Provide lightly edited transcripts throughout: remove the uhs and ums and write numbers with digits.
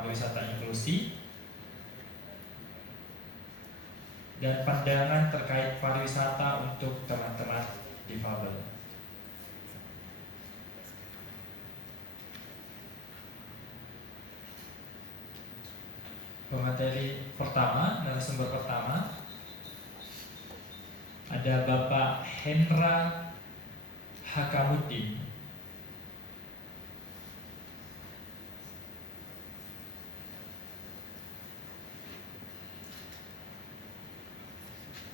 pariwisata inklusi, dan pandangan terkait pariwisata untuk teman-teman difabel. Pemateri pertama, narasumber pertama ada Bapak Hendra Hakamuddin.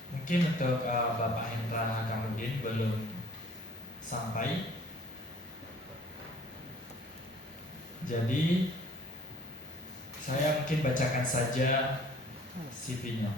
Mungkin untuk Bapak Hendra Hakamuddin belum sampai, jadi saya mungkin bacakan saja CV-nya.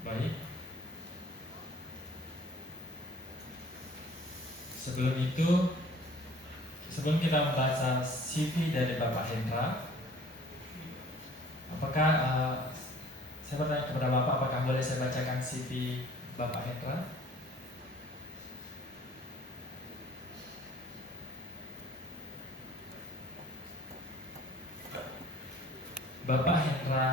Baik. Sebelum kita membaca CV dari Bapak Hendra, apakah saya bertanya kepada Bapak, apakah boleh saya bacakan CV Bapak Hendra? Bapak Hendra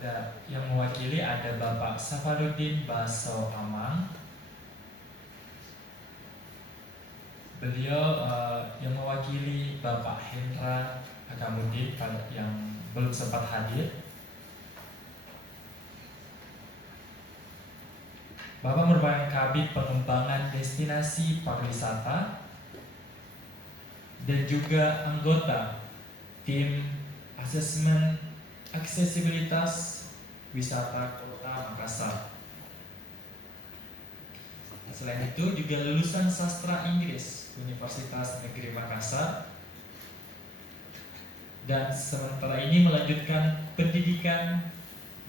ada yang mewakili, ada Bapak Safarudin Baso Amang. Beliau yang mewakili Bapak Hendra Hakamuddin yang belum sempat hadir. Bapak merupakan Kabid Pengembangan Destinasi Pariwisata dan juga anggota tim asesmen aksesibilitas wisata Kota Makassar. Selain itu juga lulusan sastra Inggris Universitas Negeri Makassar, dan sementara ini melanjutkan pendidikan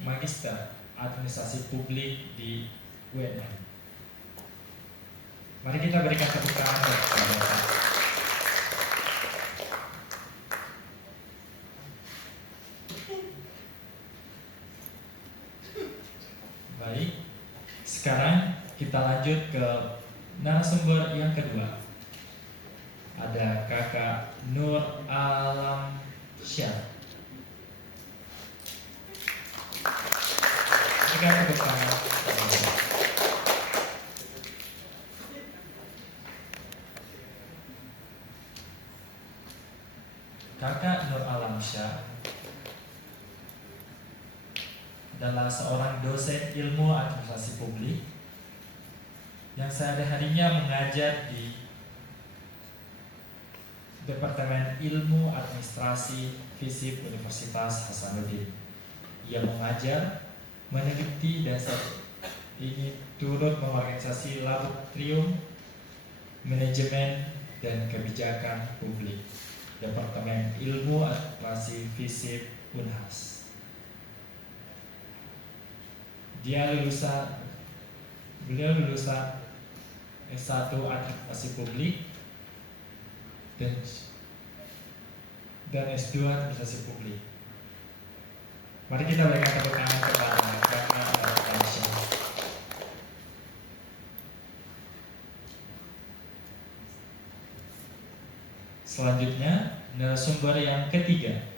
Magister Administrasi Publik di UNM. Mari kita berikan tepuk tangan kepada Bapak. Baik, sekarang kita lanjut ke narasumber yang kedua. Ada Kakak Nur Alam Syah. Berikan tepuk tangan. Kakak Nur Alam Syah adalah seorang dosen ilmu administrasi publik yang sehari-harinya mengajar di Departemen Ilmu Administrasi FISIP Universitas Hasanuddin. Ia mengajar, meneliti, dan saat ini turut mengorganisasi laboratorium manajemen dan kebijakan publik Departemen Ilmu Administrasi FISIP Unhas. Beliau lulusan S1 Administrasi Publik dan S2 Administrasi Publik. Mari kita berikan tepuk tangan kepada Kakak Aisyah. Selanjutnya narasumber yang ketiga.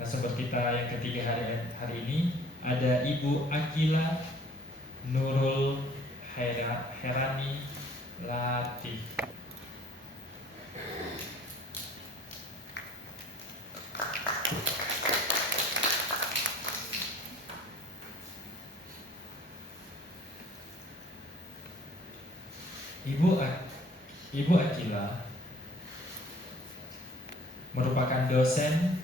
Narasumber kita yang ketiga hari ini ada Ibu Akila Nurul Herani Latif. Ibu Akila merupakan dosen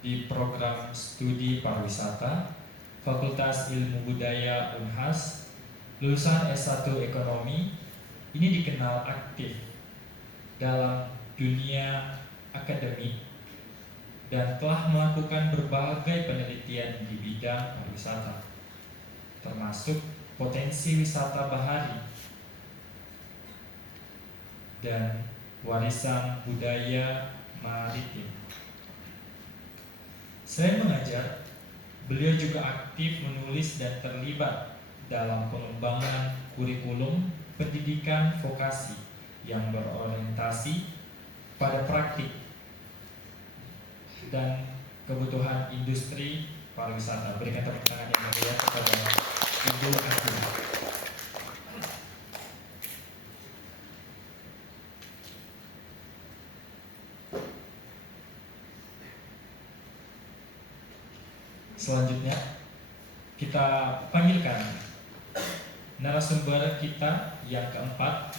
di program studi pariwisata Fakultas Ilmu Budaya Unhas, lulusan S1 Ekonomi. Ini dikenal aktif dalam dunia akademik dan telah melakukan berbagai penelitian di bidang pariwisata, termasuk potensi wisata bahari dan warisan budaya maritim. Selain mengajar, beliau juga aktif menulis dan terlibat dalam pengembangan kurikulum pendidikan vokasi yang berorientasi pada praktik dan kebutuhan industri pariwisata. Berikan tepuk tangan yang meriah kepada Ibu Asri. Selanjutnya kita panggilkan narasumber kita yang keempat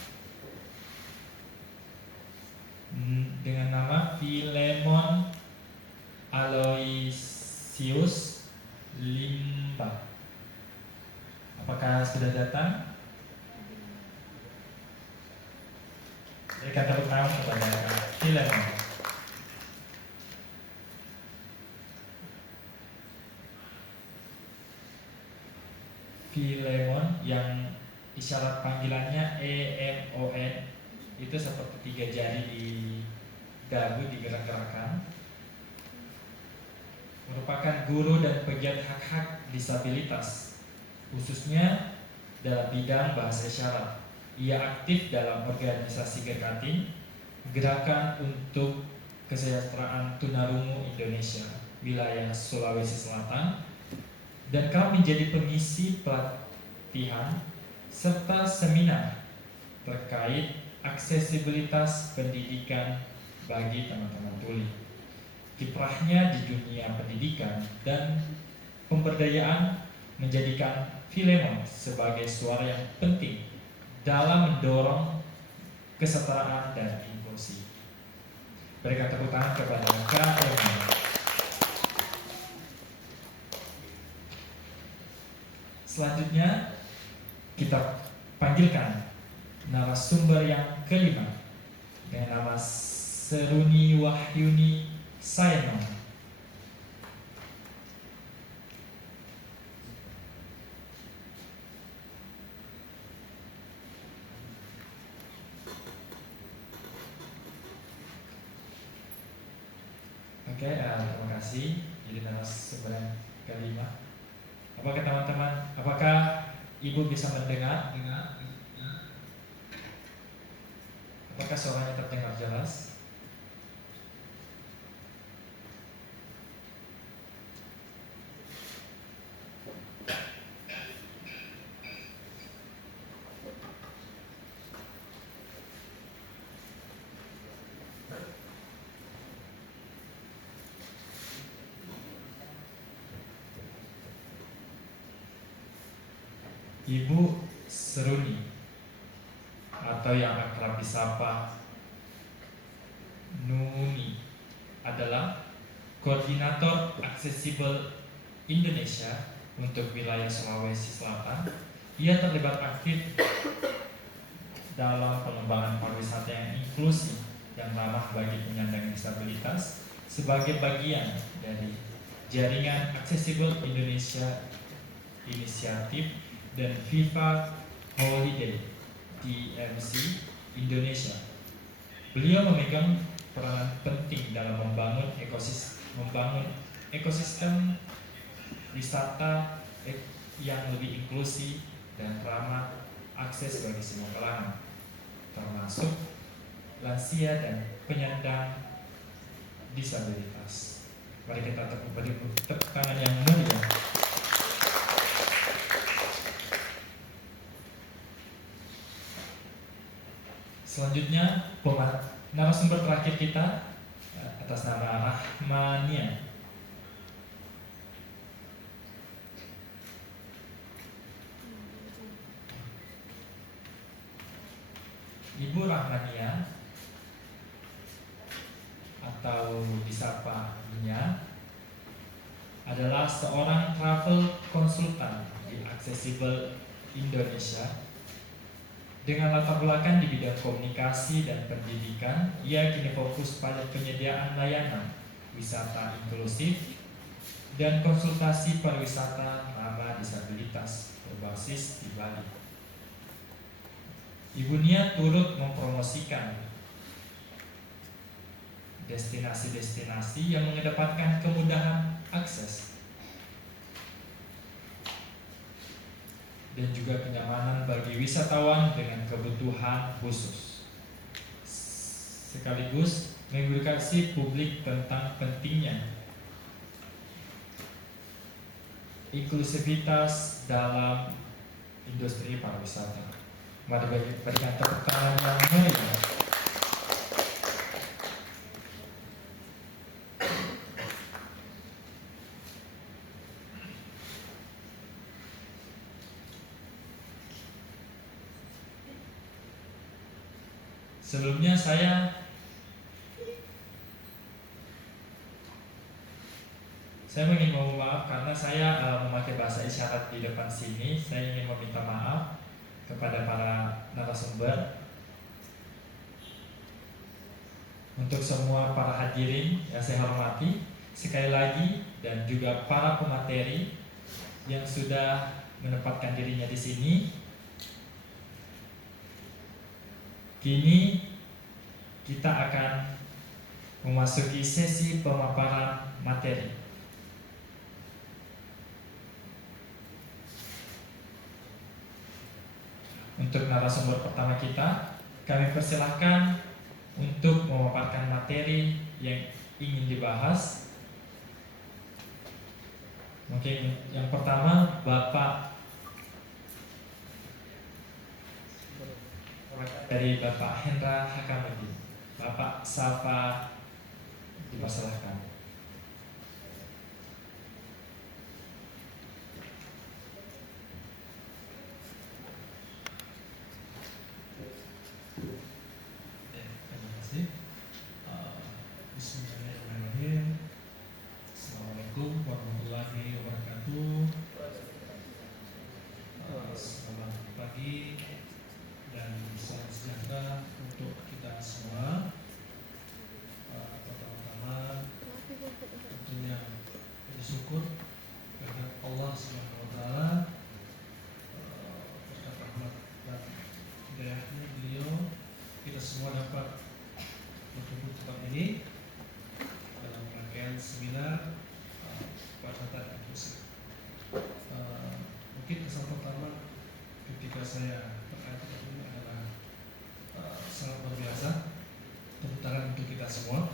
dengan nama Filemon Aloysius Limba. Apakah sudah datang? Berikan tepuk tangan kepada Filemon. Filemon yang isyarat panggilannya EMON itu seperti 3 jari di dagu digerak-gerakkan, merupakan guru dan pegiat hak-hak disabilitas khususnya dalam bidang bahasa isyarat. Ia aktif dalam organisasi Gerkatin, Gerakan untuk Kesejahteraan Tunarungu Indonesia wilayah Sulawesi Selatan, dan kerap menjadi pengisi pelatihan serta seminar terkait aksesibilitas pendidikan bagi teman-teman tuli. Kiprahnya di dunia pendidikan dan pemberdayaan menjadikan Filemon sebagai suara yang penting dalam mendorong kesetaraan dan inklusi. Berikan tepuk tangan kepada Kak Emma. Selanjutnya kita panggilkan narasumber yang kelima dengan nama Seruni Wahyuni Saenon. Oke, terima kasih. Jadi narasumber yang kelima. Apakah teman-teman, apakah Ibu bisa mendengar? Apakah suaranya terdengar jelas? Ibu Seruni atau yang akrab disapa Nuni adalah Koordinator Aksesibel Indonesia untuk wilayah Sulawesi Selatan. Ia terlibat aktif dalam pengembangan pariwisata yang inklusif dan ramah bagi penyandang disabilitas sebagai bagian dari jaringan Aksesibel Indonesia Inisiatif dan Viva Holiday TMC Indonesia. Beliau memegang peranan penting dalam membangun ekosistem wisata yang lebih inklusif dan ramah akses bagi semua kalangan, termasuk lansia dan penyandang disabilitas. Mari kita beri tepuk tangan yang meriah. Selanjutnya narasumber terakhir kita atas nama Rahmania. Ibu Rahmania atau disapa Nya adalah seorang travel konsultan di Aksesibel Indonesia. Dengan latar belakang di bidang komunikasi dan pendidikan, ia kini fokus pada penyediaan layanan wisata inklusif, dan konsultasi pariwisata ramah disabilitas berbasis di Bali. Ibu Nia turut mempromosikan destinasi-destinasi yang mengedepankan kemudahan akses dan juga kenyamanan bagi wisatawan dengan kebutuhan khusus, sekaligus mengedukasi publik tentang pentingnya inklusivitas dalam industri pariwisata. Mari berikan tepuk tangan yang meriah. Sebelumnya saya ingin mohon maaf karena saya memakai bahasa isyarat di depan sini. Saya ingin meminta maaf kepada para narasumber, untuk semua para hadirin yang saya hormati sekali lagi, dan juga para pemateri yang sudah menempatkan dirinya di sini. Kini kita akan memasuki sesi pemaparan materi. Untuk narasumber pertama kita, kami persilahkan untuk memaparkan materi yang ingin dibahas. Mungkin yang pertama Bapak dari Bapak Hendra Hakamudi. Bapak Safa, dipersilahkan. Terima kasih. Bismillahirrahmanirrahim. Assalamualaikum warahmatullahi wabarakatuh. Selamat pagi dan salam sejahtera untuk kita semua. Pertama-tama tentunya bersyukur kepada Allah Subhanahu wa taala berkat rahmat dan hidayahnya beliau, kita semua dapat berkumpul di tempat ini dalam rangkaian seminar pariwisata inklusif. Mungkin kesan pertama ketika saya terkait dengan ini adalah sangat luar biasa. Tepuk tangan untuk kita semua.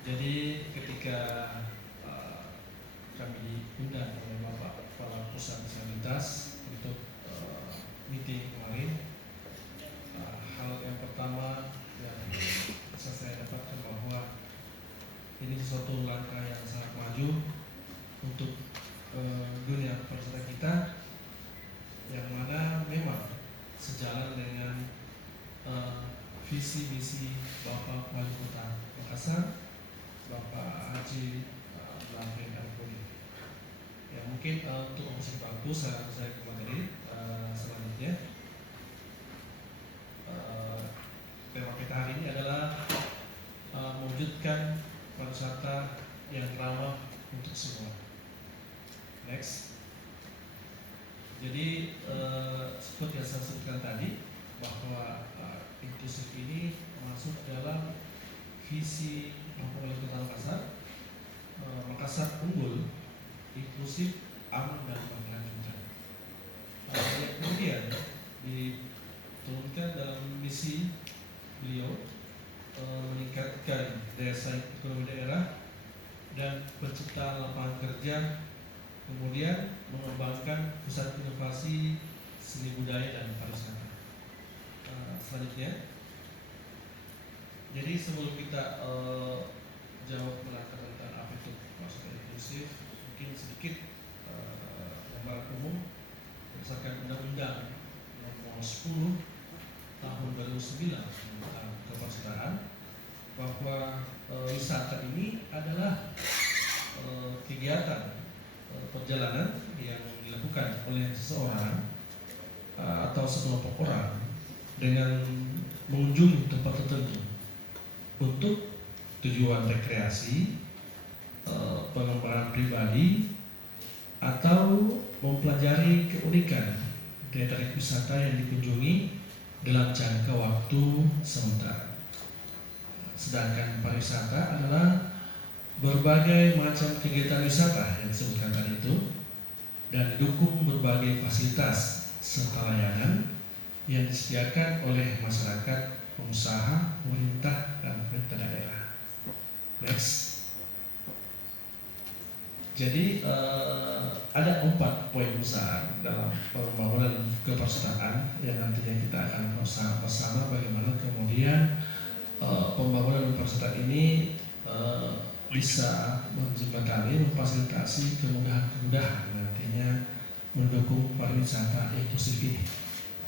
Jadi ketika kami diundang oleh Bapak Kepala Pusat Disabilitas untuk meeting kemarin, hal yang pertama yang bisa saya dapatkan bahwa ini sesuatu langkah yang sangat maju untuk dunia pariwisata kita, yang mana memang sejalan dengan visi misi Bapak Wali Kota Makassar, Bapak Haji Lahir Al-Kuni. Ya, mungkin untuk mempersiapkan waktu saya ke materi selanjutnya. Tema kita hari ini adalah mewujudkan pariwisata yang ramah untuk semua. Next. Jadi seperti yang saya sebutkan tadi, bahwa inklusif ini masuk dalam visi Bapak Wali Kota Makassar. Makassar unggul, inklusif, aman dan berkelanjutan. Kemudian diturunkan dalam misi beliau meningkatkan daya saing ekonomi daerah dan penciptaan lapangan kerja, kemudian mengembangkan pusat inovasi seni budaya dan pariwisata. Selanjutnya, jadi sebelum kita jawab melangkah tentang apa itu pariwisata inklusif, mungkin sedikit gambaran umum berdasarkan Undang-Undang Nomor 10 Tahun 2009 tentang kepariwisataan, bahwa wisata ini adalah kegiatan perjalanan yang dilakukan oleh seseorang atau sekelompok orang dengan mengunjungi tempat tertentu untuk tujuan rekreasi, pengembangan pribadi, atau mempelajari keunikan daya tarik wisata yang dikunjungi dalam jangka waktu sementara. Sedangkan pariwisata adalah berbagai macam kegiatan wisata yang disebutkan tadi itu dan didukung berbagai fasilitas serta layanan yang disediakan oleh masyarakat, pengusaha, pemerintah, dan pemerintah daerah. Next. Jadi ada 4 poin besar dalam pembangunan kepariwisataan yang nantinya kita akan bersama bagaimana kemudian pembangunan pariwisata ini bisa menjembatani, memfasilitasi kemudahan-kemudahan nantinya mendukung pariwisata inklusif ini.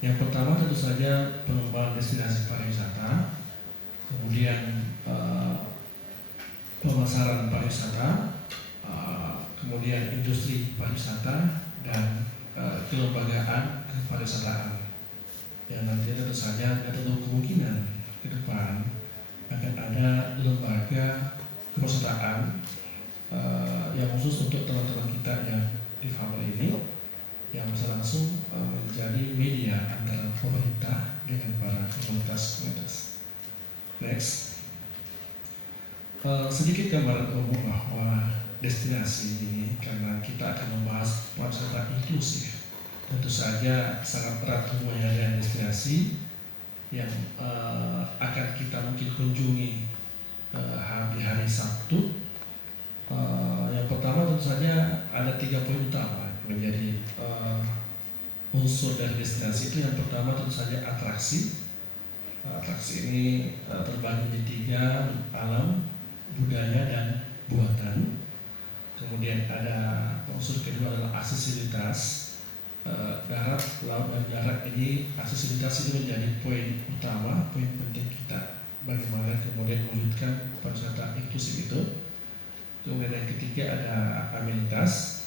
Yang pertama tentu saja pengembangan destinasi pariwisata, kemudian pemasaran pariwisata, kemudian industri pariwisata, dan kelembagaan kepariwisataan. Yang nantinya tentu saja ada kemungkinan ke depan akan ada lembaga kepariwisataan yang khusus untuk teman-teman kita yang difabel ini, yang bisa langsung menjadi media antara pemerintah dengan para komunitas. Next. Sedikit gambaran umum bahwa destinasi ini, karena kita akan membahas pariwisata inklusif, tentu saja sangat erat hubungannya dengan destinasi yang akan kita mungkin kunjungi di hari Sabtu. Yang pertama tentu saja ada 3 poin utama menjadi unsur dari destinasi itu. Yang pertama tentu saja atraksi. Atraksi ini terbagi menjadi 3: alam, budaya, dan buatan. Kemudian ada unsur kedua adalah aksesibilitas. Darat, laut, dan darat ini, aksesibilitas ini menjadi poin utama, poin penting kita bagaimana kemudian mewujudkan pariwisata inklusif itu. Kemudian yang ketiga ada amenitas,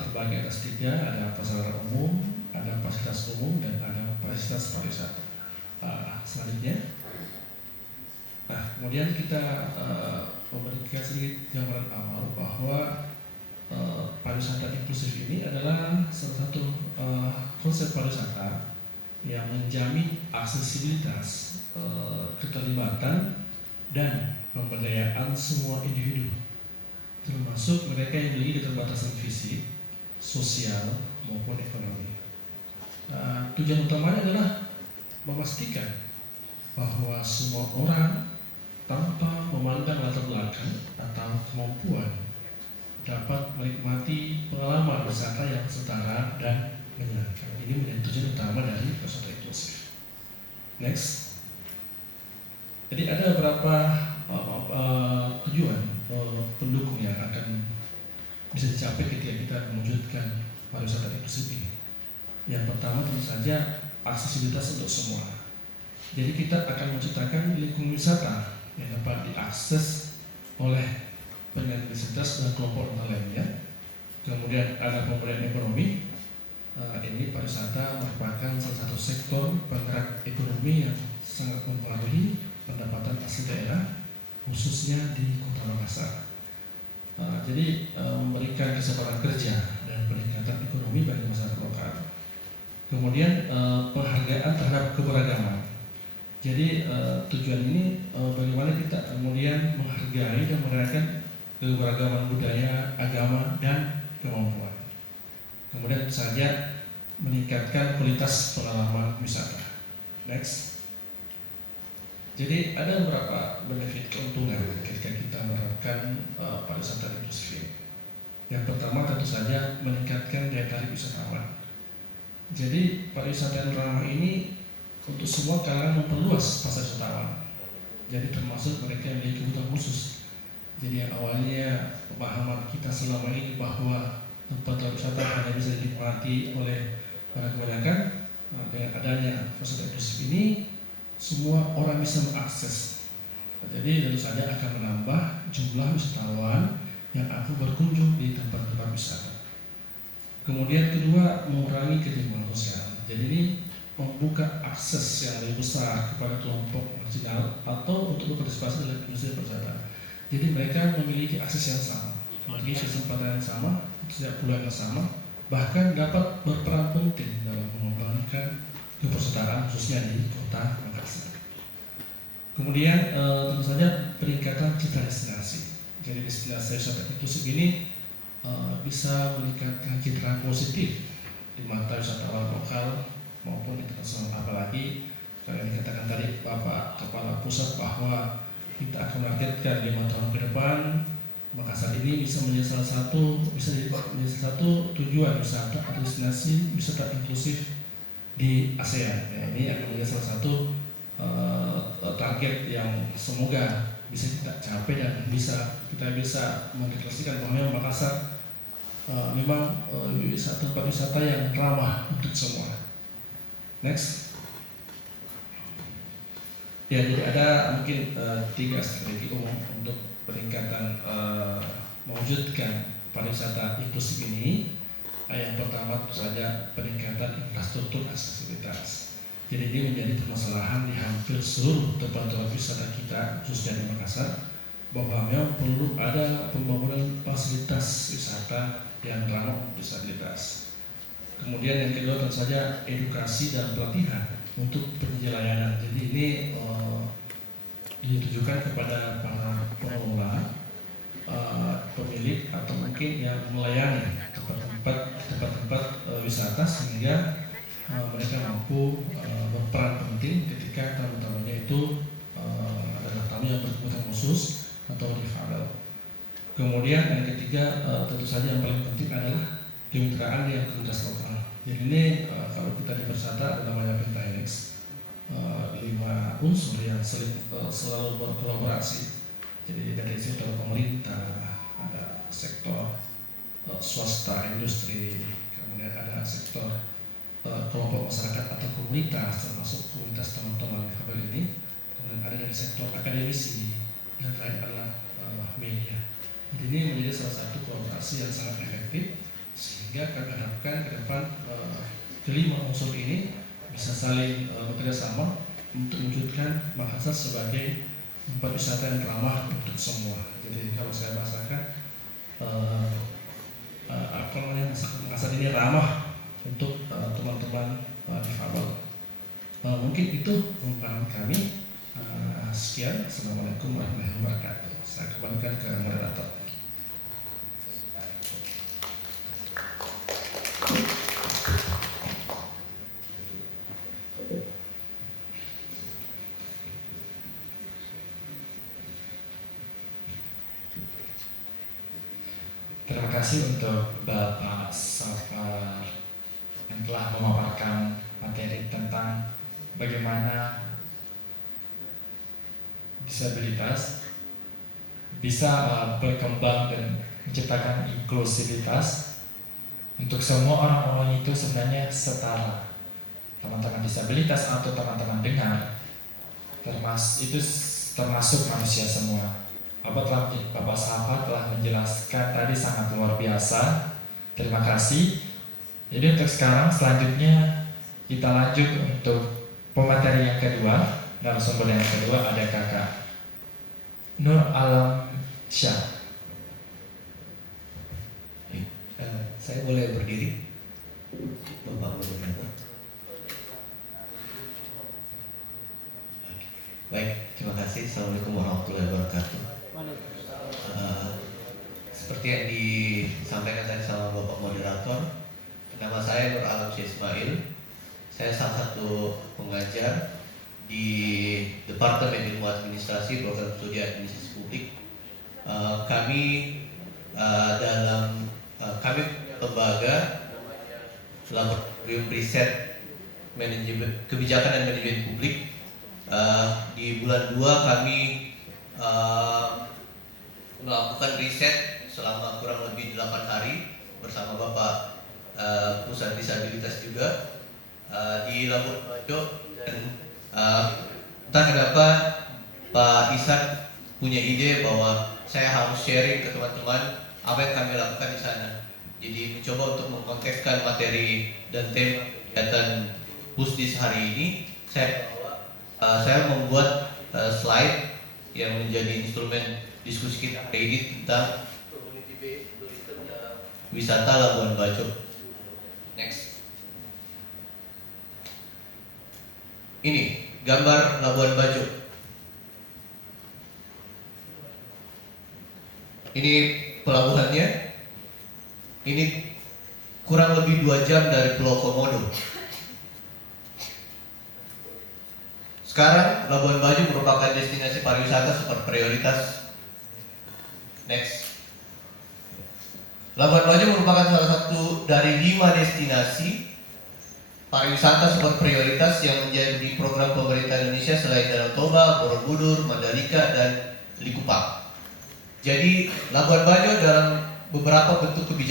terbagi atas 3, ada prasarana umum, ada fasilitas umum, dan ada fasilitas pariwisata. Selanjutnya, kemudian kita memberikan sedikit gambaran awal bahwa pariwisata inklusif ini adalah salah satu konsep pariwisata yang menjamin aksesibilitas, keterlibatan, dan pemberdayaan semua individu, termasuk mereka yang memiliki keterbatasan fisik, sosial, maupun ekonomi. Tujuan utamanya adalah memastikan bahwa semua orang tanpa memandang latar belakang atau kemampuan dapat menikmati pengalaman wisata yang setara dan menyenangkan. Ini menjadi tujuan utama dari pariwisata inklusif. Next. Jadi ada beberapa tujuan pendukung yang akan bisa dicapai ketika kita mewujudkan pariwisata inklusif ini. Yang pertama tentu saja aksesibilitas untuk semua. Jadi kita akan menciptakan lingkungan wisata yang dapat diakses oleh penyandang disabilitas dan kelompok rentan lainnya. Kemudian ada pemulihan ekonomi. Ini pariwisata merupakan salah satu sektor penggerak ekonomi yang sangat mempengaruhi pendapatan asli daerah, khususnya di Kota Makassar. Jadi memberikan kesempatan kerja dan peningkatan ekonomi bagi masyarakat lokal. Kemudian penghargaan terhadap keberagaman. Jadi tujuan ini bagaimana kita kemudian menghargai dan merayakan keberagaman budaya, agama, dan kemampuan. Kemudian saja meningkatkan kualitas pengalaman wisata. Next. Jadi ada beberapa benefit keuntungan ketika kita menerapkan pariwisata inklusif ini. Yang pertama tentu saja meningkatkan daya tarik wisatawan. Jadi pariwisata yang ramah ini untuk semua kalangan memperluas pasar wisatawan. Jadi termasuk mereka yang memiliki kebutuhan khusus. Jadi yang awalnya pemahaman kita selama ini bahwa tempat wisata hanya bisa dinikmati oleh para kebanyakan, dengan adanya pariwisata inklusif ini semua orang bisa mengakses. Jadi tentu saja akan menambah jumlah wisatawan yang akan berkunjung di tempat-tempat wisata. Kemudian kedua, mengurangi ketimpangan sosial. Jadi ini membuka akses yang lebih besar kepada kelompok marginal atau untuk berpartisipasi dalam industri pariwisata. Jadi mereka memiliki akses yang sama, memiliki kesempatan yang sama, tidak peluang yang sama, bahkan dapat berperan penting dalam mengembangkan kepesertaan khususnya di kota Makassar. Kemudian tentu saja peningkatan citra destinasi. Jadi destinasi wisata inklusif ini bisa meningkatkan citra positif di mata wisatawan lokal maupun internasional. Apalagi yang dikatakan tadi Bapak Kepala Pusat bahwa kita akan menargetkan 5 tahun ke depan Makassar ini bisa menjadi salah satu tujuan wisata atau destinasi wisata inklusif di ASEAN. Ya, ini akan menjadi salah satu target yang semoga bisa kita capai dan kita bisa mendeklarasikan bahwa Makassar memang tempat wisata yang ramah untuk semua. Next. Ya, jadi ada mungkin 3 strategi umum untuk peningkatan mewujudkan pariwisata inklusif ini. Yang pertama tentu saja peningkatan infrastruktur aksesibilitas. Jadi ini menjadi permasalahan di hampir seluruh tempat-tempat wisata kita, khususnya di Makassar, bahwa memang perlu ada pembangunan fasilitas wisata yang ramah untuk disabilitas. Kemudian yang kedua tentu saja edukasi dan pelatihan untuk penyedia layanan. Jadi ini ditujukan kepada para pengelola, pemilik atau mungkin yang melayani tempat-tempat wisata sehingga mereka mampu berperan penting ketika tamu-tamunya itu adalah tamu yang berkebutuhan khusus atau difabel. Kemudian yang ketiga tentu saja yang paling penting adalah kemitraan yang komunitas lokal. Jadi ini kalau kita di Persata ada namanya Pentahelix, 5 unsur yang selalu berkolaborasi. Jadi dari sektor pemerintah, ada sektor swasta, industri, kemudian ada sektor kelompok masyarakat atau komunitas, termasuk komunitas teman-teman difabel ini. Kemudian ada dari sektor akademisi, yang terakhir adalah media. Jadi ini menjadi salah satu kolaborasi yang sangat efektif, sehingga kami harapkan ke depan kelima unsur ini bisa saling bekerja sama untuk mewujudkan Makassar sebagai tempat wisata yang ramah untuk semua. Jadi kalau saya bahasakan Makassar ini ramah untuk teman-teman difabel. Mungkin itu pemaparan kami. Sekian. Assalamualaikum warahmatullahi wabarakatuh. Saya kembalikan ke moderator. Terima kasih untuk Bapak Safar yang telah memaparkan materi tentang bagaimana disabilitas bisa berkembang dan menciptakan inklusivitas untuk semua orang-orang itu sebenarnya setara. Teman-teman disabilitas atau teman-teman dengar itu termasuk manusia semua. Bapak Sahabat telah menjelaskan tadi sangat luar biasa. Terima kasih. Jadi untuk selanjutnya kita lanjut untuk pemateri yang kedua. Narasumber yang kedua ada Kakak Nur Alam Syah. Saya boleh berdiri, Bapak Moderator. Baik, terima kasih. Assalamualaikum warahmatullahi wabarakatuh. Seperti yang disampaikan tadi sama Bapak Moderator, nama saya Nur Alam Syah Ismail. Saya salah satu pengajar di Departemen Ilmu Administrasi Program Studi Administrasi Publik. Kami lembaga Laboratorium Riset Manajemen Kebijakan dan Manajemen Publik. Di bulan 2 kami melakukan riset selama kurang lebih 8 hari bersama Bapak Pusat Disabilitas juga di laboratorium. Dan entah kenapa Pak Isan punya ide bahwa saya harus sharing ke teman-teman apa yang kami lakukan di sana. Jadi mencoba untuk mengkontekskan materi dan tema kegiatan Pusdis hari ini, saya membuat slide yang menjadi instrumen diskusi kita hari ini tentang wisata Labuan Bajo. Next. Ini gambar Labuan Bajo. Ini pelabuhannya. Ini kurang lebih 2 jam dari Pulau Komodo. Sekarang Labuan Bajo merupakan destinasi pariwisata super prioritas. Next. Labuan Bajo merupakan salah satu dari 5 destinasi pariwisata super prioritas yang menjadi program pemerintah Indonesia selain Danau Toba, Borobudur, Mandalika, dan Likupang. Jadi Labuan Bajo dalam beberapa bentuk kebijakan